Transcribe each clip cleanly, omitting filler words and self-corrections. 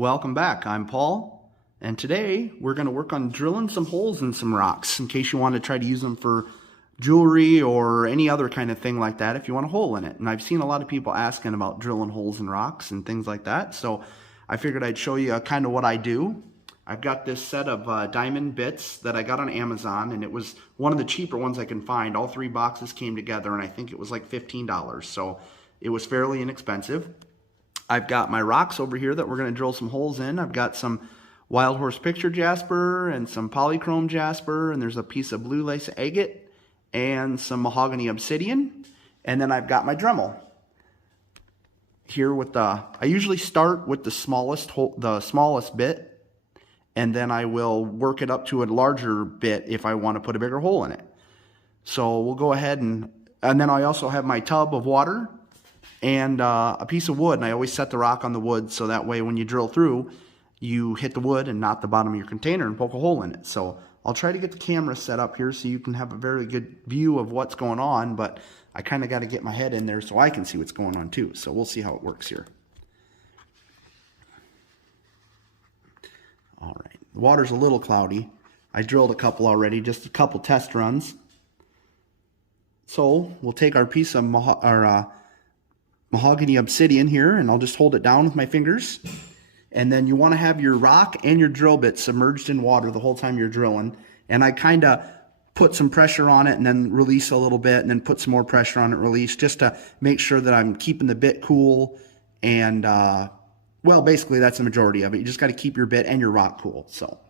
Welcome back. I'm Paul, and today we're going to work on drilling some holes in some rocks in case you want to try to use them for jewelry or any other kind of thing like that if you want a hole in it. And I've seen a lot of people asking about drilling holes in rocks and things like that, so I figured I'd show you kind of what I do. I've got this set of diamond bits that I got on Amazon, and it was one of the cheaper ones I can find. All 3 boxes came together, and I think it was like $15, so it was fairly inexpensive. I've got my rocks over here that we're going to drill some holes in. I've got some Wild Horse Picture Jasper and some Polychrome Jasper, and there's a piece of Blue Lace Agate and some Mahogany Obsidian. And then I've got my Dremel here with I usually start with the smallest bit, and then I will work it up to a larger bit if I want to put a bigger hole in it. So we'll go ahead and then I also have my tub of water and a piece of wood, and I always set the rock on the wood so that way when you drill through, you hit the wood and not the bottom of your container and poke a hole in it. So I'll try to get the camera set up here so you can have a very good view of what's going on, but I kind of got to get my head in there so I can see what's going on too. So we'll see how it works here. All right, the water's a little cloudy. I drilled a couple already, just a couple test runs. So we'll take our piece of Mahogany Obsidian here, and I'll just hold it down with my fingers. And then you want to have your rock and your drill bit submerged in water the whole time you're drilling. And I kind of put some pressure on it and then release a little bit, and then put some more pressure on it, release, just to make sure that I'm keeping the bit cool. And well, basically that's the majority of it. You just got to keep your bit and your rock cool. So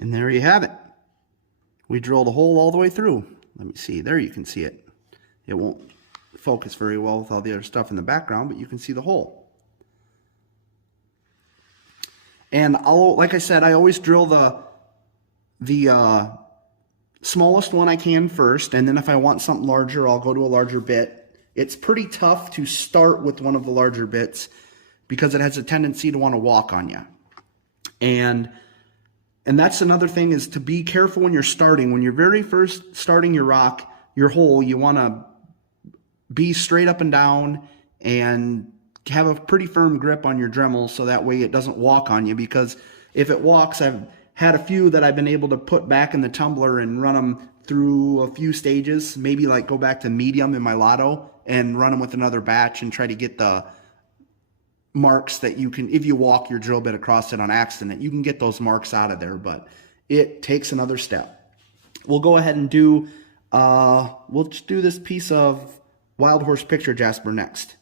and there you have it. We drilled a hole all the way through. Let me see. There you can see it. It won't focus very well with all the other stuff in the background, but you can see the hole. And like I said, I always drill the smallest one I can first, and then if I want something larger, I'll go to a larger bit. It's pretty tough to start with one of the larger bits because it has a tendency to want to walk on you. And that's another thing, is to be careful when you're starting. When you're very first starting your rock, your hole, you want to be straight up and down and have a pretty firm grip on your Dremel so that way it doesn't walk on you, because if it walks, I've had a few that I've been able to put back in the tumbler and run them through a few stages, maybe like go back to medium in my Lotto and run them with another batch and try to get the marks that you can, if you walk your drill bit across it on accident, you can get those marks out of there, but it takes another step. We'll go ahead and do, we'll just do this piece of Wild Horse Picture Jasper next.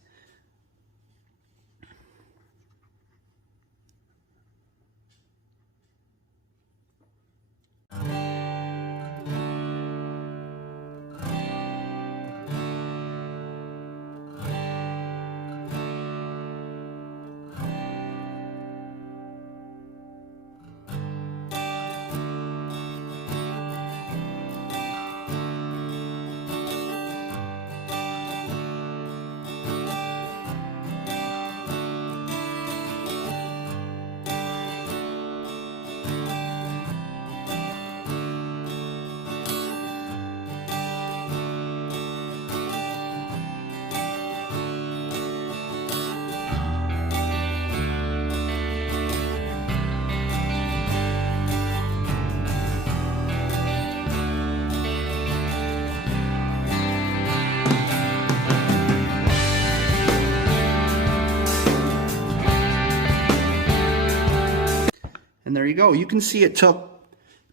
And there you go. You can see it took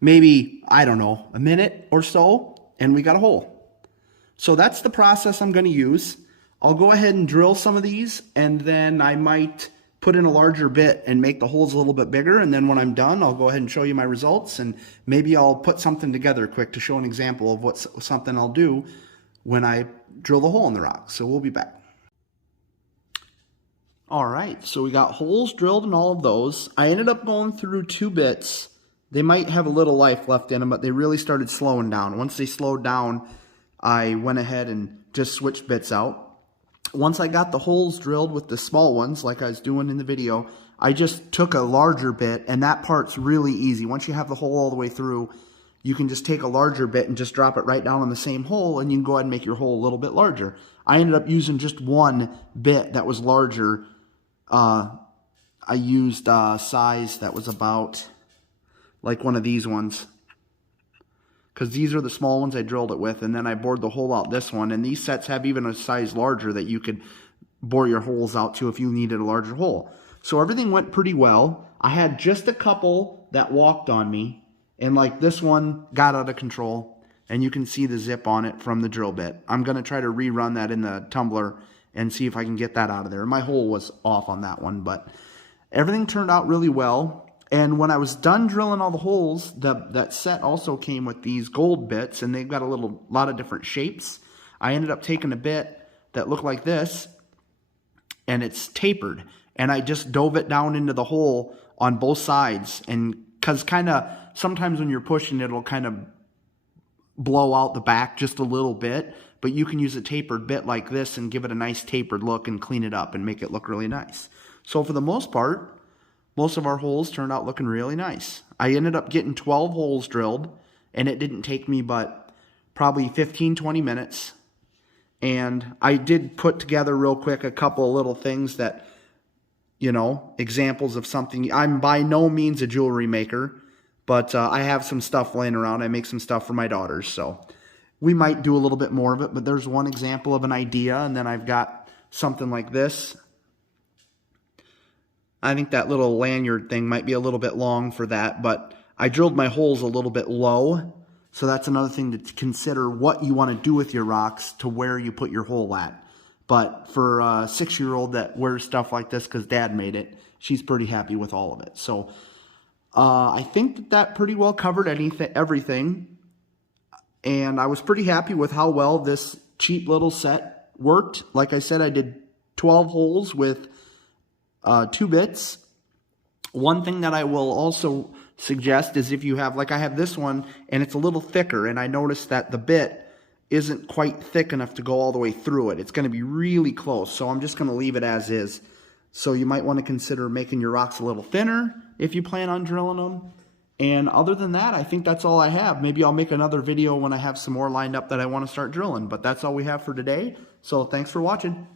maybe, I don't know, a minute or so, and we got a hole. So that's the process I'm going to use. I'll go ahead and drill some of these, and then I might put in a larger bit and make the holes a little bit bigger. And then when I'm done, I'll go ahead and show you my results, and maybe I'll put something together quick to show an example of what's something I'll do when I drill the hole in the rock. So we'll be back. All right, so we got holes drilled in all of those. I ended up going through 2 bits. They might have a little life left in them, but they really started slowing down. Once they slowed down, I went ahead and just switched bits out. Once I got the holes drilled with the small ones, like I was doing in the video, I just took a larger bit, and that part's really easy. Once you have the hole all the way through, you can just take a larger bit and just drop it right down on the same hole, and you can go ahead and make your hole a little bit larger. I ended up using just 1 bit that was larger. I used a size that was about like one of these ones, because these are the small ones I drilled it with, and then I bored the hole out this one, and these sets have even a size larger that you could bore your holes out to if you needed a larger hole. So everything went pretty well. I had just a couple that walked on me, and like this one got out of control, and you can see the zip on it from the drill bit. I'm going to try to rerun that in the tumbler and see if I can get that out of there. My hole was off on that one, but everything turned out really well. And when I was done drilling all the holes, that set also came with these gold bits, and they've got a lot of different shapes. I ended up taking a bit that looked like this, and it's tapered. And I just dove it down into the hole on both sides. And because kind of sometimes when you're pushing, it'll kind of blow out the back just a little bit. But you can use a tapered bit like this and give it a nice tapered look and clean it up and make it look really nice. So for the most part, most of our holes turned out looking really nice. I ended up getting 12 holes drilled, and it didn't take me but probably 15-20 minutes. And I did put together real quick a couple of little things that, you know, examples of something. I'm by no means a jewelry maker, but I have some stuff laying around. I make some stuff for my daughters, so we might do a little bit more of it, but there's one example of an idea, and then I've got something like this. I think that little lanyard thing might be a little bit long for that, but I drilled my holes a little bit low, so that's another thing to consider what you want to do with your rocks to where you put your hole at. But for a 6-year-old that wears stuff like this because Dad made it, she's pretty happy with all of it. So I think that pretty well covered everything. And I was pretty happy with how well this cheap little set worked. Like I said, I did 12 holes with 2 bits. One thing that I will also suggest is if you have, like I have this one, and it's a little thicker, and I noticed that the bit isn't quite thick enough to go all the way through it. It's going to be really close, so I'm just going to leave it as is. So you might want to consider making your rocks a little thinner if you plan on drilling them. And other than that, I think that's all I have. Maybe I'll make another video when I have some more lined up that I want to start drilling. But that's all we have for today. So thanks for watching.